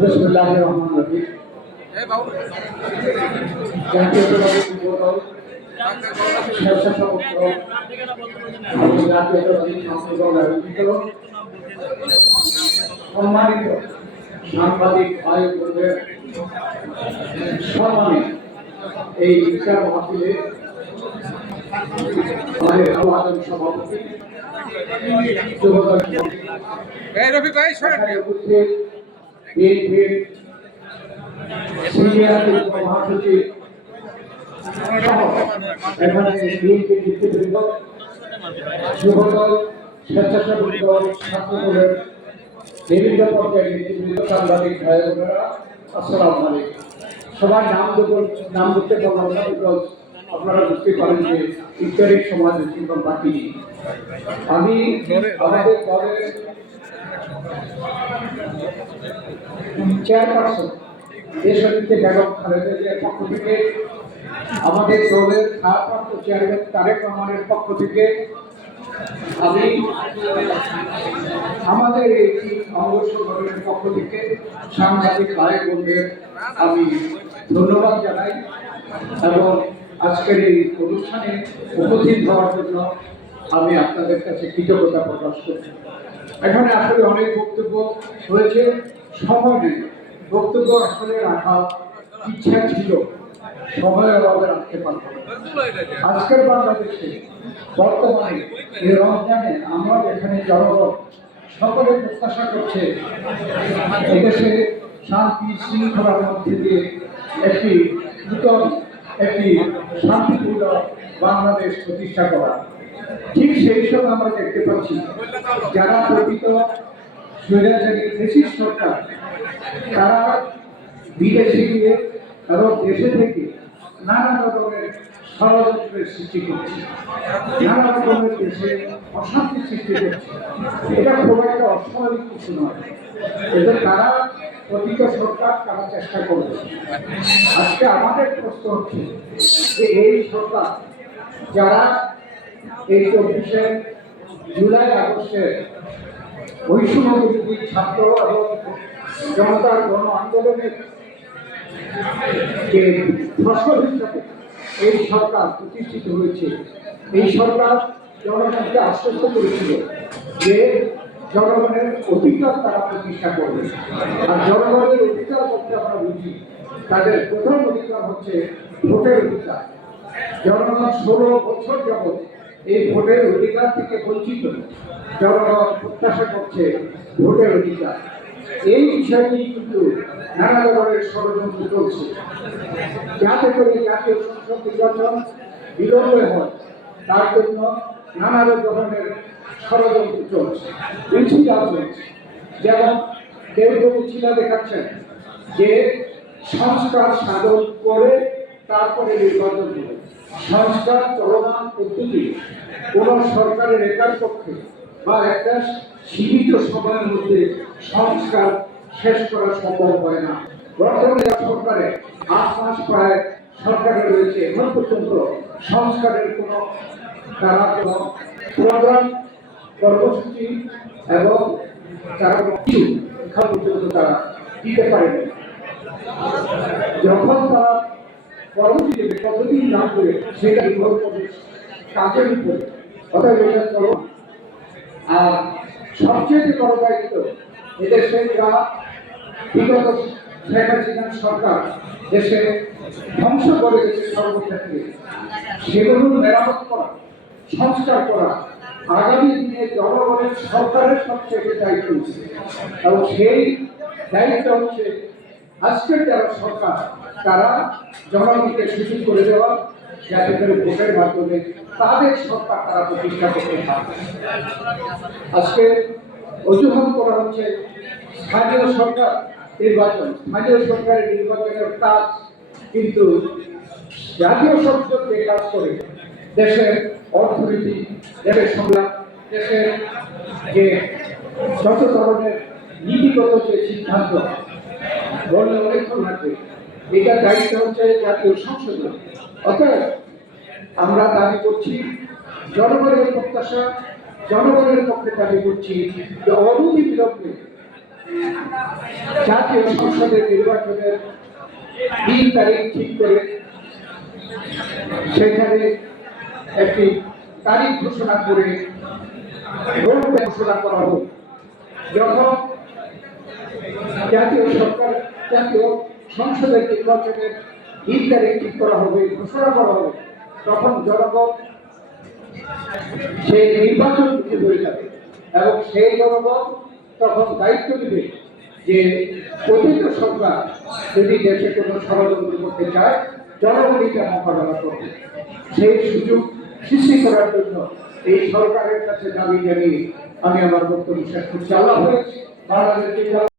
বিসমিল্লাহিররহমানিররহিম। জাতীয়তাবাদী যুবদল স্বেচ্ছাসেবক দল এবং জাতীয়তাবাদী ছাত্রদল আয়োজিত সম্মানিত সাংবাদিক ভাই বোনদের সম্মানে এই ইফতার মাহফিলে আমাদের আলোচনা সভাপতি যুবদল বিএনপির সিনিয়র মহাসচিব এখানে বিএনপির নেতৃবৃন্দ, যুবদল, স্বেচ্ছাসেবক দল, ছাত্রদলের বিভিন্ন পর্যায়ের নেতৃবৃন্দ, সাংবাদিক ভাই বোনেরা, আসসালামু আলাইকুম। সবাই নাম করতে পারলাম না, বিকজ আপনারা বুঝতে পারেন যে ইফতারের সময় বেশিক্ষণ বাকি নেই। আমি আমাদের দলের চেয়ারপারসন দেশনেত্রী বেগম খালেদা জিয়ার পক্ষ থেকে, আমাদের দলের ভারপ্রাপ্ত চেয়ারম্যান তারেক রহমানের পক্ষ থেকে আমি আমাদের এই অঙ্গ সংগঠনের পক্ষ থেকে সাংবাদিক ভাই বোনদের আমি ধন্যবাদ জানাই এবং আজকের এই অনুষ্ঠানে উপস্থিত হওয়ার জন্য আমি আপনাদের কাছে কৃতজ্ঞতা প্রকাশ করছি। এখানে আসলে অনেক বক্তব্য হয়েছে, সময় নেই, বক্তব্য আসলে রাখা ইচ্ছা ছিল, সময়ের অভাবে রাখতে পারবো। আজকের বাংলাদেশে বর্তমানে এই রমজানে আমরা এখানে জনগণ সকলে প্রত্যাশা করছে এদেশে শান্তি শৃঙ্খলার মধ্যে দিয়ে একটি নূতন একটি শান্তিপূর্ণ বাংলাদেশ প্রতিষ্ঠা করা। ঠিক সেই সময় আমরা দেখতে পাচ্ছি যারা প্রকৃত স্বৈরাচারী ফ্যাসিস্ট সরকার, তারা বিদেশে গিয়ে এবং দেশে থেকে নানা রকমের ষড়যন্ত্রের সৃষ্টি করছে, নানা রকমের দেশে অশান্তি সৃষ্টি করছে। এটা খুব একটা অস্বাভাবিক কিছু নয়। এদের তারা প্রকৃত সরকার তারা চেষ্টা করবে। আজকে আমাদের প্রশ্ন হচ্ছে যে এই সরকার যারা এই 24শে জুলাই আগস্টের বৈষম্য বিরোধী ছাত্র এবং জনতার গণ আন্দোলনের যে ফসল হিসাবে এই সরকার প্রতিষ্ঠিত হয়েছে, এই সরকার জনগণকে আশ্বস্ত করেছিল যে জনগণের অধিকার তারা প্রতিষ্ঠা করবে। আর জনগণের অধিকার বলতে আমরা বুঝি তাদের প্রথম অধিকার হচ্ছে ভোটের অধিকার। জনগণ 16 বছর যাবৎ এই ভোটের অধিকার থেকে বঞ্চিত, জনগণ প্রত্যাশা করছে ভোটের অধিকার। এই বিষয়টি কিন্তু নানা ধরনের ষড়যন্ত্র চলছে, যাতে করে জাতীয় সংসদ নির্বাচন বিলম্বে হয় তার জন্য নানা ধরনের ষড়যন্ত্র চলছে, মিছিলা চলছে। যেমন কেউ কেউ মিছিলা দেখাচ্ছেন যে সংস্কার সাধন করে তারপরে নির্বাচন হবে। সংস্কার চলমান পদ্ধতি কোন সরকারের একার পক্ষে বা একটা সীমিত সময়ের মধ্যে সংস্কার শেষ করা সম্ভব হয় না। বর্তমানে সরকারে 8 মাস প্রায় সরকারে রয়েছে, এখন পর্যন্ত সংস্কারের কোনো তারা কোনো প্রোগ্রাম কর্মসূচি এবং তারা কিছু এখন পর্যন্ত তারা দিতে পারেনি। যখন তারা পরবর্তীতে কতদিন না করে সেটা নির্ভর করে কাজের উপরে, অর্থাৎ এটা চলো। আর সবচেয়ে বড় দায়িত্ব এদেশে যারা বিগত শেখ হাসিনার সরকার দেশে ধ্বংস করে গেছে সর্বক্ষেত্রে, সেগুলো মেরামত করা, সংস্কার করা আগামী দিনে জনগণের সরকারের সবচেয়ে দায়িত্ব হচ্ছে। এবং সেই দায়িত্ব হচ্ছে আজকের যারা সরকার তারা জনগণকে সুযোগ করে দেওয়া, যাতে করে ভোটের মাধ্যমে তাদের সরকার তারা প্রতিষ্ঠা করতে পারে। আজকে অজুহাত করা হচ্ছে স্থানীয় সরকার নির্বাচন, স্থানীয় সরকারের নির্বাচনের কাজ কিন্তু জাতীয় সংসদ যে কাজ করে দেশের অর্থনীতি, দেশের সংলাপ, দেশের যে যত ধরনের নীতিগত যে সিদ্ধান্ত বললে অনেকক্ষণ লাগবে, এটা দায়িত্ব হচ্ছে জাতীয় সংসদের। অর্থাৎ আমরা দাবি করছি জনগণের প্রত্যাশা, জনগণের পক্ষে দাবি করছি যে অনতি বিলম্বে জাতীয় সংসদের নির্বাচনের 3 তারিখ ঠিক করে সেখানে একটি তারিখ ঘোষণা করে ভোট ঘোষণা করা হোক। যখন জাতীয় সংসদের নির্বাচনের 3 তারিখ ঠিক করা হবে, ঘোষণা করা হবে, তখন জনগণ সেই নির্বাচন দিতে হয়ে যাবে এবং সেই জনগণ তখন দায়িত্ব নেবে যে প্রকৃত সরকার যদি দেশে কোনো ষড়যন্ত্র করতে চায় জনগণই তা মোকাবেলা করবে। সেই সুযোগ সৃষ্টি করার জন্য এই সরকারের কাছে দাবি জানিয়ে আমি আমার বক্তব্য শেষ করছি। আল্লাহ হাফেজ। বাংলাদেশ